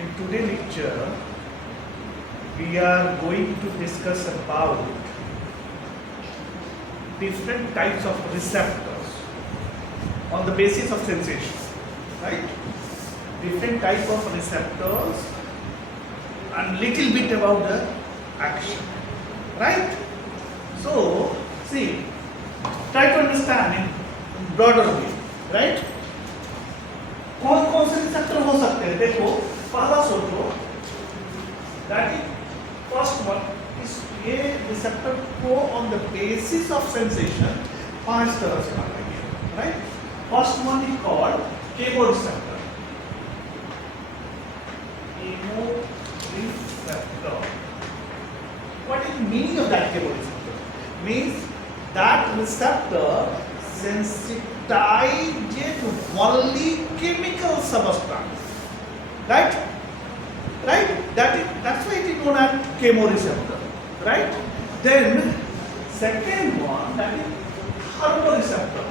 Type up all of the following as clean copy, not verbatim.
In today's lecture, we are going to discuss about different types of receptors on the basis of sensation, right? Different type of receptors and little bit about the action, right? So, see, try to understand in broader way, right? कौन कौन से receptor हो सकते हैं? देखो, पहला सोचो, that is first one is ये रिसेप्टर को on the basis of sensation पांच तरह से बनाएंगे, right? First one is called chemoreceptor. Chemoreceptor. What is the meaning of that chemoreceptor? Means that receptor sensitized only chemical substance, right? Right? That's why it is known as chemoreceptor, right? Then second one, that is thermoreceptor.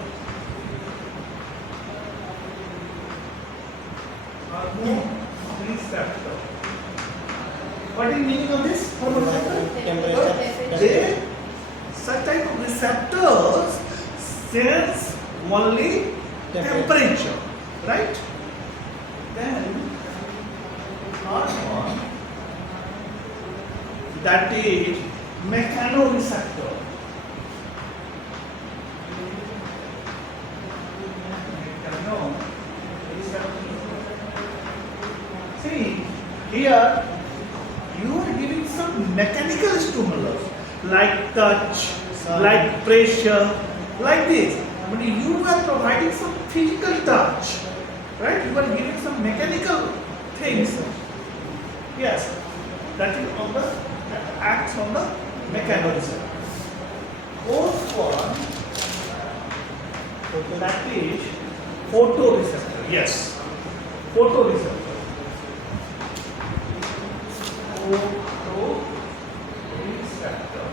Thermoreceptor. What is the meaning of this thermoreceptor? They, such type of receptors sense only temperature, right? Then third one, that is mechanoreceptor. See, here you are giving some mechanical stimulus like touch, like pressure, like this. But you are providing some physical touch, right? You are giving some mechanical things. Yes, that is on the that acts on the mechanoreceptor. Fourth one, that is photoreceptor. Yes, photoreceptor. Photoreceptor.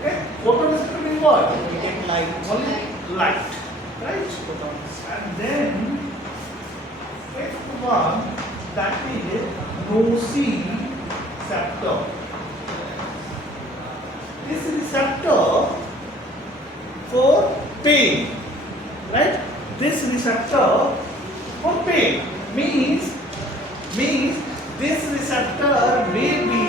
Okay, photoreceptor means what? We get light. Only light, right? And then fifth one, that is nociceptor. This receptor for pain, right? This receptor for pain means this receptor may be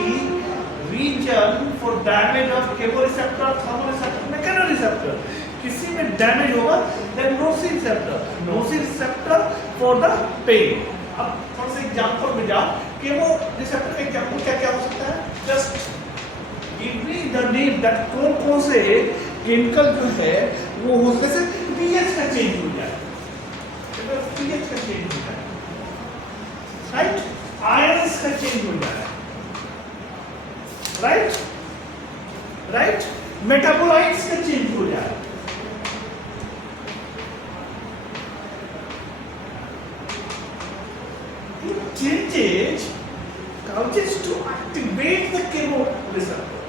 region for damage of chemoreceptor, thermoreceptor, mechanoreceptor. किसी में damage होगा then nociceptor for the pain. अब थोड़ा सा example में जाओ, chemoreceptor का example क्या क्या हो सकता है? Just give me the name that कौन कौन से केमिकल जो है वो हो सकते हैं pH का चेंज हो जाए, pH का चेंज हो जाए, राइट? आयंस का चेंज हो जाए, राइट? राइट? मेटाबोलाइट्स का चेंज हो जाए, changes causes to activate the chemoreceptor,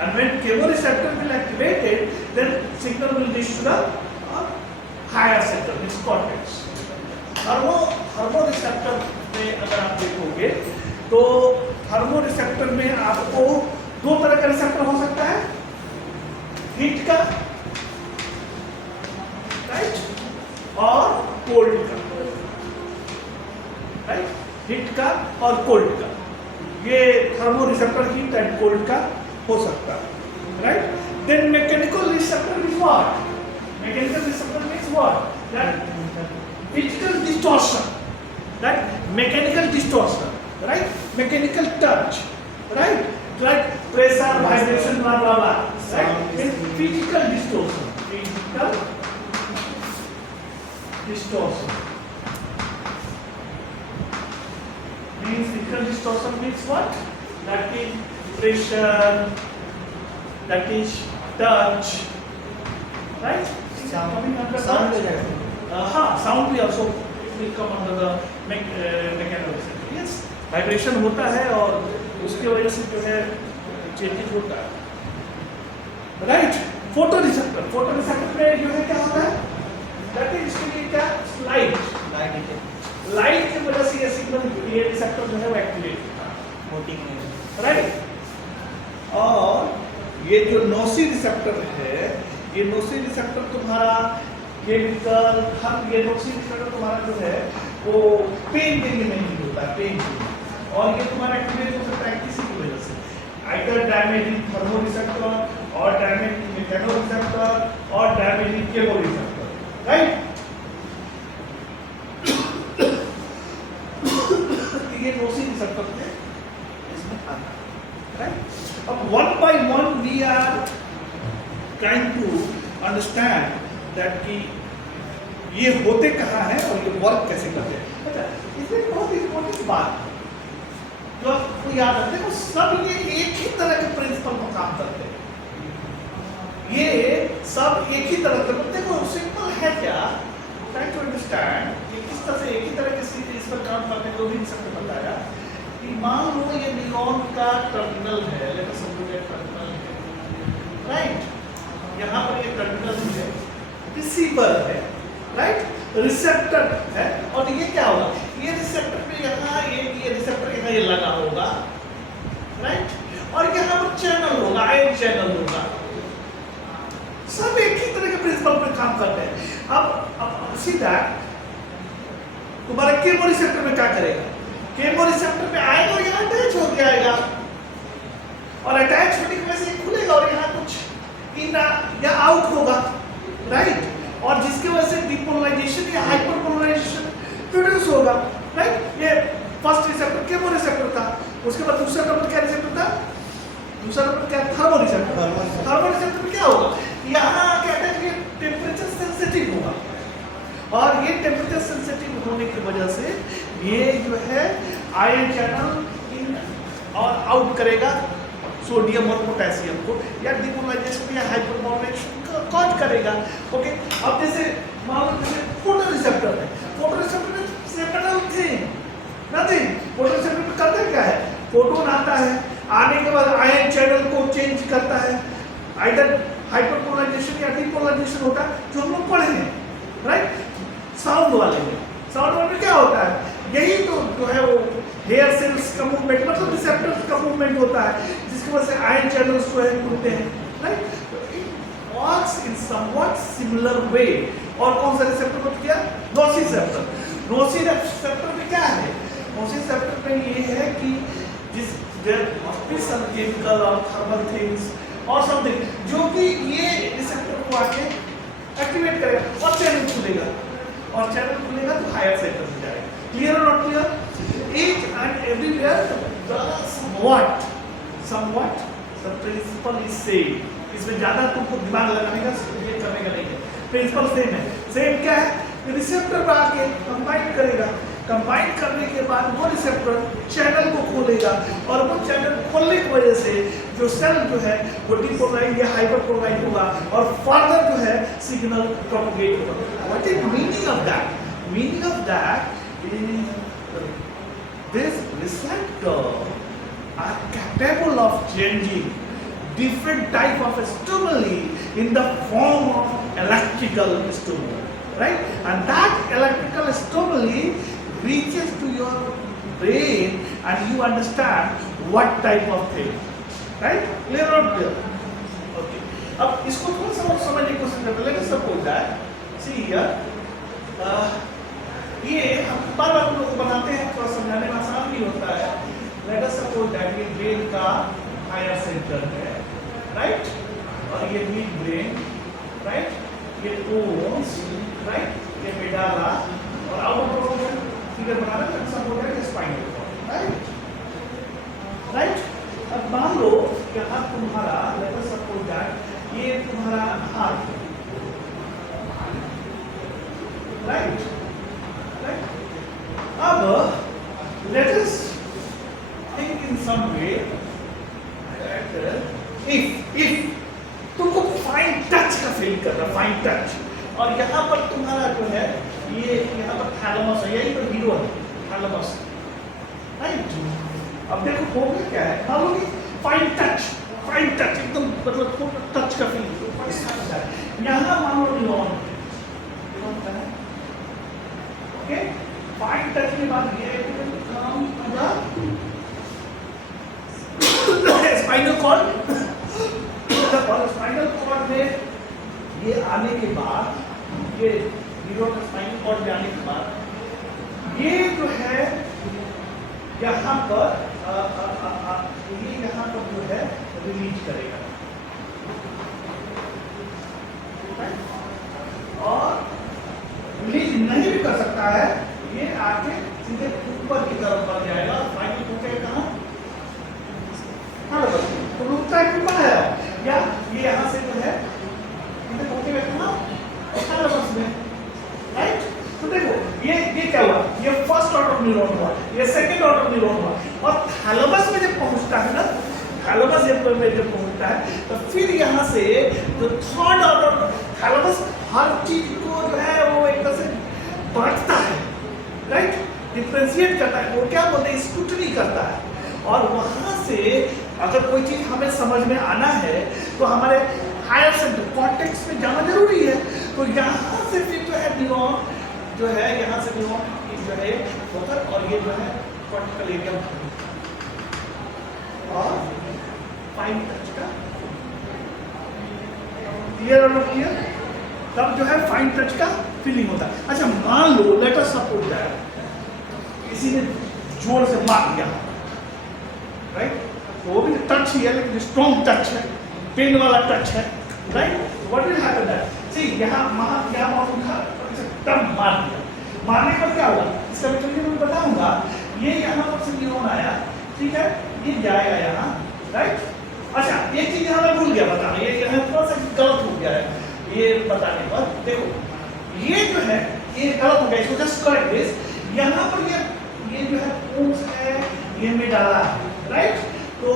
and when chemoreceptor will activated, then signal will reach to the higher sector, this cortex. थर्मोरेसेप्टर में अगर आप देखोगे तो थर्मोरेसेप्टर में आपको दो तरह का रिसेप्टर हो सकता है, हीट का, राइट, और कोल्ड का, राइट, हीट का और कोल्ड का. ये थर्मोरेसेप्टर हीट एंड कोल्ड का हो सकता है, right? Then mechanical receptor means what? Mechanical receptor means what? That physical distortion, right? Mechanical distortion, right? Mechanical touch, right? Like pressure, vibration, blah blah blah, right? And physical distortion, physical distortion means what? That is pressure, that is touch, right? Sound sound भी also it will come under the mechanoreceptor. Yes, vibration होता है और उसके वजह से जो है changes होता है, राइट? फोटोरिसेप्टर में जो है क्या होता है? दैट इज इसके लिए क्या लाइट की वजह से तुरंत ये रिसेप्टर जो है वो एक्टिवेट होता है, कोटिंग में राइट। और ये जो नोसी रिसेप्टर है, ये नोसी रिसेप्टर तुम्हारा केमिकल हम ये नोसी रिसेप्टर तुम्हारा जो है वो पेन के लिए नहीं होता है, पेन के लिए। और ये तुम्हारा एक्टिवेट हो सकता है किसी की वजह से, either damage in thermo receptor और डैमेज इन मैकेनो रिसेप्टर और damage in chemo receptor, right. ये नोसी रिसेप्टर में इसमें आता है, राइट। अब one by one we are trying to understand that कि ये होते कहाँ हैं और ये वर्क कैसे करते हैं। अच्छा, इसमें बहुत इंपॉर्टेंट बात जो आपको याद रखते हैं, वो सब ये एक ही तरह के प्रिंसिपल पर काम करते हैं। ये सब एक ही तरह के, देखो सिंपल है क्या, ट्राई टू अंडरस्टैंड कि किस तरह से एक ही तरह के इस पर काम करते हैं। जो भी सबने बताया कि मान लो ये न्यूरॉन का टर्मिनल है, लेट अस सपोज ये टर्मिनल है, राइट। यहाँ पर ये टर्मिनल है, रिसीवर है, राइट, रिसेप्टर है। और ये क्या होगा, ये रिसेप्टर पे यहाँ ये रिसेप्टर यहाँ ये लगा होगा, राइट। और यहाँ पर चैनल होगा, आयन चैनल होगा। सब एक ही तरह के प्रिंसिपल पर काम करते हैं। अब सीधा तुम्हारा केमो रिसेप्टर में क्या करेगा, केमो रिसेप्टर पे आएगा और यहाँ अटैच हो जाएगा, और अटैच होने की वजह से ये खुलेगा और यहाँ कुछ इन या आउट होगा, राइट। और जिसकी वजह से डिपोलराइजेशन या हाइपरपोलराइजेशन प्रोड्यूस होगा, राइट। ये फर्स्ट रिसेप्टर केमो रिसेप्टर था, उसके बाद दूसरा नंबर क्या रिसेप्टर था, दूसरा नंबर क्या, थर्मो रिसेप्टर। थर्मो रिसेप्टर में क्या होगा, यहाँ क्या है कि टेम्परेचर सेंसिटिव होगा, और ये टेम्परेचर सेंसिटिव होने की वजह से ये जो है आयन चैनल इन और आउट करेगा सोडियम और पोटेशियम को, या डिपोलराइजेशन या हाइपरपोलराइजेशन कॉज करेगा। ओके, अब जैसे मान लो जैसे फोटो रिसेप्टर है, फोटो रिसेप्टर में separate thing nothing, photo receptor में करता क्या है, फोटोन आता है, आने के बाद आयन चैनल को चेंज करता है, आइदर हाइपरपोलराइजेशन या डिपोलराइजेशन होता है, जो हम लोग पढ़े हैं, राइट। साउंड वाले में क्या होता है, यही तो जो है वो हेयर सेल्स का मूवमेंट, मतलब रिसेप्टर्स का मूवमेंट होता है, जिसकी वजह से आयन चैनल्स जो है खुलते हैं, right. Works in somewhat similar way. और कौन सा रिसेप्टर बच गया, नोसी रिसेप्टर। नोसी रिसेप्टर में क्या है, नोसी रिसेप्टर में ये है कि जिस there must be some chemical और थर्मल थिंग्स और समथिंग जो कि ये रिसेप्टर को आके एक्टिवेट करेगा और चैनल खुलेगा, और चैनल खुलेगा तो हायर सेक्टर में जाएगा। क्लियर और not clear? Each and everywhere the somewhat the principle is same. इसमें ज्यादा तुमको दिमाग लगाने का ये करने का नहीं है, प्रिंसिपल सेम है। सेम क्या है, रिसेप्टर पर आके कंबाइन करेगा, कंबाइन करने के बाद वो रिसेप्टर चैनल को खोलेगा, और वो चैनल खोलने की वजह से जो सेल जो है वो डिपोलराइज या हाइपरपोलराइज होगा, और फर्दर जो है सिग्नल प्रोपगेट होगा। What is meaning of that? Meaning of that is this receptor are capable of changing different type of stimuli in the form of electrical stimuli, right? And that electrical stimuli reaches to your brain and you understand what type of thing, right? Clear or clear? Okay. अब इसको थोड़ा सा और समझने की कोशिश करते हैं। Let us suppose that, see here, ये हम बार बार लोगों को बनाते हैं, थोड़ा समझाने में आसान भी होता है। लेट अस सपोज दैट ये ब्रेन का हायर सेंटर है, राइट, और ये मिड ब्रेन, राइट, ये बोन्स, राइट, ये मेडाला, और आउटर प्रोपोर्शन फिगर बना रहे हैं, सब हो गया ये स्पाइनल कॉर्ड, राइट, राइट। अब मान लो यहाँ तुम्हारा लेट अस सपोज दैट ये तुम्हारा हार्ट, राइट। अब let us think in some way that if तुमको फाइन टच का फील कर रहा, फाइन टच, और यहाँ पर तुम्हारा जो है ये यहाँ पर थैलेमस है, यही पर हीरो है थैलेमस, राइट। अब देखो होगा क्या है, मान लो कि फाइन टच एकदम मतलब टच का फील, यहाँ मान लो न्यूरॉन, ओके, फाइन टच के बाद ये come the spinal cord. और स्पाइनल कॉर्ड में ये आने के बाद, ये न्यूरॉन स्पाइनल कॉर्ड में आने के बाद ये जो है यहाँ पर ये यहाँ पर जो है रिलीज करेगा, और रिलीज नहीं भी कर सकता है, ये आके सीधे ऊपर की तरफ बढ़ जाएगा। स्पाइनल कॉर्ड कहाँ, हाँ तो रुकता है ऊपर है, या ये यहाँ से जो है सीधे पहुंचे हुए कहाँ, थैलेमस में, राइट। तो देखो ये क्या हुआ, ये फर्स्ट ऑर्डर न्यूरॉन हुआ, ये सेकंड ऑर्डर न्यूरॉन हुआ, और थैलेमस में जब पहुंचता है ना, थैलेमस जब पहुंचता है तो फिर यहाँ से जो थर्ड ऑर्डर थैलेमस हर चीज को जो है वो एक तरह से बांटता है, राइट, डिफरेंशिएट करता है, वो क्या बोलते हैं, स्क्रूटनी करता है। और वहाँ से अगर कोई चीज हमें समझ में आना है तो हमारे हायर सेंटर कॉर्टेक्स में जाना जरूरी है। तो यहाँ से फिर जो है न्यूरॉन जो है, यहाँ से न्यूरॉन जो है होकर, और ये जो है कॉर्टिकल एरिया और फाइन टच का क्लियर और क्लियर, तब जो है फाइन टच का फीलिंग होता है। अच्छा मान लो लेट अस सपोज दैट किसी ने जोर से मार दिया, राइट, वो भी टच ही है लेकिन स्ट्रॉन्ग टच है, पेन वाला टच है, right. What will happen that, see यहाँ तब मार दिया, मारने पर क्या हुआ, इसका मैं बताऊंगा। ये यहाँ पर से न्यूरॉन आया, ठीक है, ये जाएगा यहाँ, राइट। अच्छा एक चीज यहाँ मैं भूल गया बताना, ये यहाँ थोड़ा सा गलत हो गया है ये बताने पर। देखो ये जो है ये गलत हो गया, इसको जस्ट करेक्ट दिस। यहाँ पर ये जो है पूंछ है, ये में डाला है, राइट। तो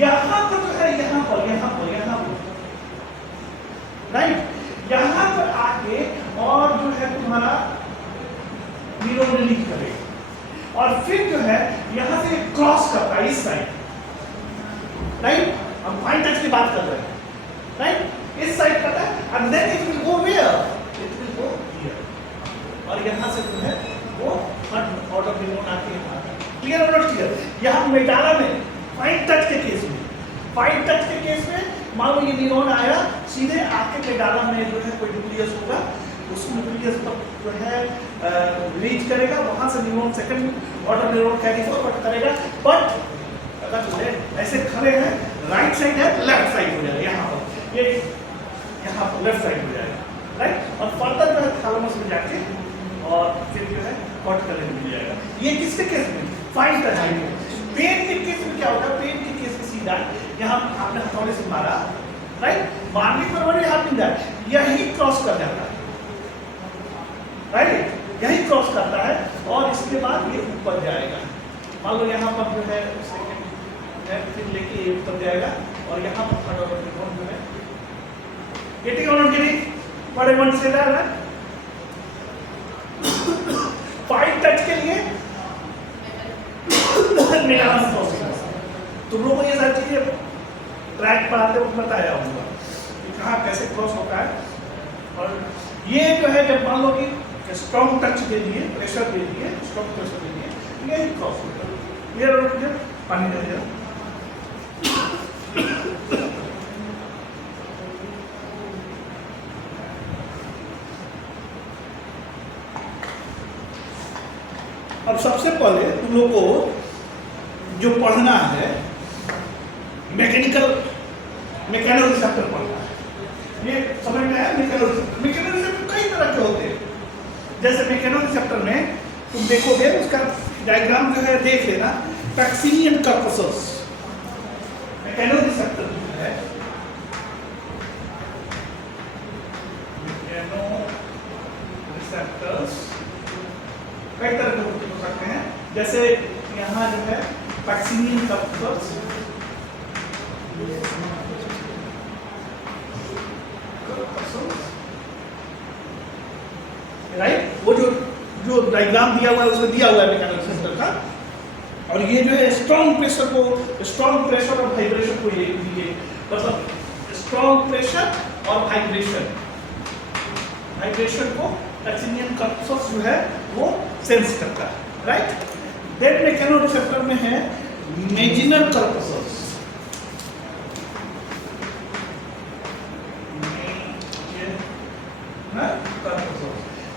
यहाँ पर जो है यहाँ पर राइट, यहाँ पर आके और जो है तुम्हारा न्यूरॉन रिलीज करेगा, और फिर जो है यहाँ से क्रॉस करता है इस साइड, राइट। हम फाइन टच की बात कर रहे हैं, राइट, इस साइड करता है, and then it will go where, it will go here, और यहाँ से जो है वो थर्ड ऑर्डर न्यूरॉन आके यहाँ आता है। क्लियर और नॉट क्लियर। यहाँ मेडाला में फाइन टच के केस में, फाइन टच के केस में मान लो ये न्यूरॉन आया, सीधे आके मेडाला में जो है कोई न्यूक्लियस होगा, उस न्यूक्लियस पर जो है रिलीज करेगा, वहां से neuron second order neuron carry forward करेगा। बट अगर जो है ऐसे खड़े हैं, राइट साइड है, लेफ्ट साइड हो जाएगा, यहाँ पर ये यहाँ पर लेफ्ट साइड हो जाएगा, राइट। और फर्दर जो है थैलेमस में जाके और फिर जो है कॉर्टिकल एरिया मिल जाएगा। ये किसके केस में, फाइन टच में। पेन के केस में क्या होता है, पेन के केस में सीधा यहाँ आपने हथौड़े से मारा, राइट, मारने पर बड़े हाथ मिल यही क्रॉस कर जाता है, राइट, यही क्रॉस करता है, और इसके बाद ये ऊपर जाएगा। मान लो यहाँ पर जो है फिर लेके ये ऊपर जाएगा, और यहाँ पर थर्ड ऑर्डर न्यूरॉन जो है गेटिंग और not getting, what I want to say that fine touch के लिए तुम लोगों को ये सारी चीजें ट्रैक पर आते वक्त बताया होगा कि कहाँ कैसे क्रॉस होता है। और ये जो है जब मान लो कि स्ट्रॉन्ग टच के लिए, प्रेशर दे दिए, स्ट्रॉन्ग प्रेशर दे दिए, ये क्रॉस होता है। क्लियर और क्लियर, पानी दे दिया। अब सबसे पहले तुम लोग को जो पढ़ना है मैकेनिकल रिसेप्टर पढ़ना है। ये समझ में आया, मैकेनिकल रिसेप्टर कई तरह के होते हैं। जैसे मैकेनिकल रिसेप्टर में तुम देखोगे उसका डायग्राम जो है देख लेना, पैक्सिनियन कॉर्पसस मैकेनिकल रिसेप्टर जो है, मैकेनिकल रिसेप्टर्स कई तरह के हो सकते हैं। जैसे यहाँ जो है पैक्सिनियन कॉर्पसस, राइट, वो जो डायग्राम दिया हुआ है उसमें दिया हुआ है मैकेनिकल रिसेप्टर का। और ये जो है स्ट्रॉन्ग प्रेशर और वाइब्रेशन को ये मतलब स्ट्रॉन्ग प्रेशर और वाइब्रेशन को पैक्सिनियन कॉर्पसस जो है वो सेंस करता है, राइट। देन मेकेनोरिसेप्टर में है मेजिनल कर्पसल्स।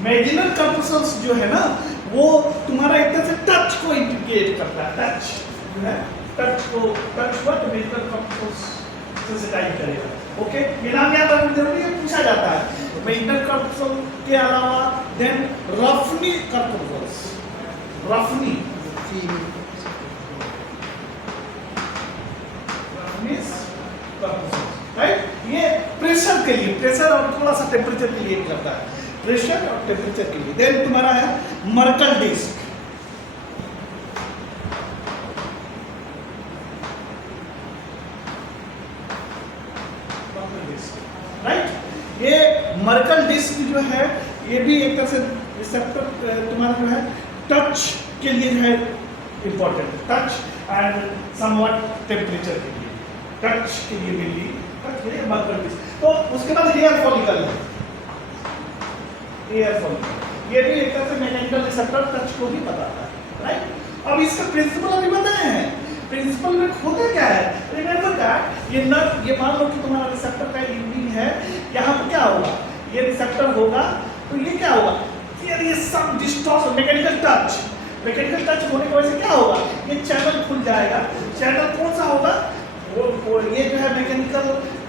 मेजिनल कर्पसल्स जो है ना वो तुम्हारा एक तरह से टच को इंडिकेट करता है। टच जो है टच को टच हुआ तो मेजिनल कर्पसल्स सेंसिटाइज करेगा। ओके, ये नाम याद रखना जरूरी है, पूछा जाता है। मेजिनल कर्पसल के अलावा देन रफनी कर्पसल्स, रफनी राइट, ये प्रेशर के लिए, प्रेशर और थोड़ा सा टेम्परेचर के लिए करता है, प्रेशर और टेम्परेचर के लिए। देन तुम्हारा है मर्कल डिस्क, राइट। ये मर्कल डिस्क जो है ये भी एक तरह से रिसेप्टर तुम्हारा जो है टच के लिए जो है important, touch and somewhat temperature के लिए, टच के लिए मिली टच के लिए मर्कल डिस्क। तो उसके बाद हेयर फॉलिकल है, हेयर फॉलिकल ये भी एक तरह से मैकेनिकल रिसेप्टर टच को भी बताता है, राइट। अब इसका प्रिंसिपल अभी बताए हैं, प्रिंसिपल में होता क्या है, रिमेंबर दैट ये नर्व, ये मान लो कि तुम्हारा रिसेप्टर का इंडिंग है, यहाँ पे क्या होगा, ये रिसेप्टर होगा तो ये क्या होगा, ये सब distortion, mechanical touch, mechanical touch होने की वजह से क्या होगा, ये चैनल खुल जाएगा। चैनल कौन सा होगा, वो ये जो है मैकेनिकल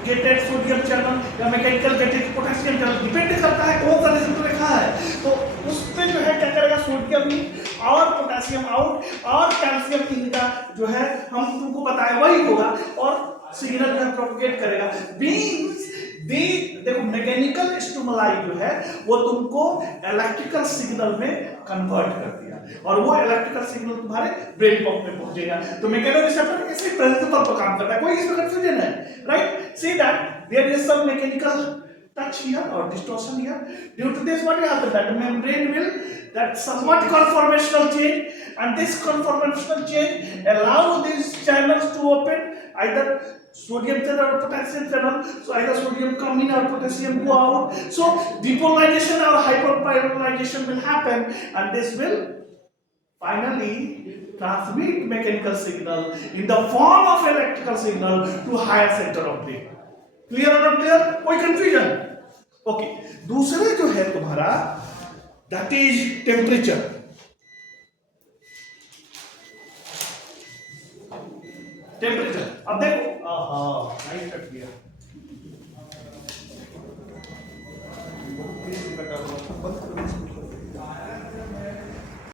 गेटेड सोडियम चैनल या mechanical gated potassium channel, depend करता है कौन सा रिसेप्टर लिखा है। तो उस पे जो है क्या करेगा, सोडियम इन और पोटेशियम आउट और कैल्शियम इन का जो है हम तुमको बताए वही होगा और सिग्नल जो है प्रोपगेट करेगा। बीन्स दी देखो मैकेनिकल स्टिमुलाई जो है वो तुमको इलेक्ट्रिकल सिग्नल में कन्वर्ट कर दिया और वो इलेक्ट्रिकल सिग्नल तुम्हारे ब्रेन पंप में पहुंचेगा। तो मैकेनोरिसेप्टर इसी प्रिंसिपल पर काम करता है, कोई इसमें कंफ्यूजन है, right. See that there is some mechanical touch here or distortion here. Due to this, what will happen? That membrane will that somewhat conformational change, and this conformational change allow these channels to open, either sodium channel or potassium channel. So either sodium come in or potassium go out. So depolarization or hyperpolarization will happen, and this will finally transmit mechanical signal in the form of electrical signal to higher center of brain. Clear और not clear, कोई confusion? Okay, दूसरे जो है तुम्हारा that is temperature. Temperature अब देखो, light cut गया।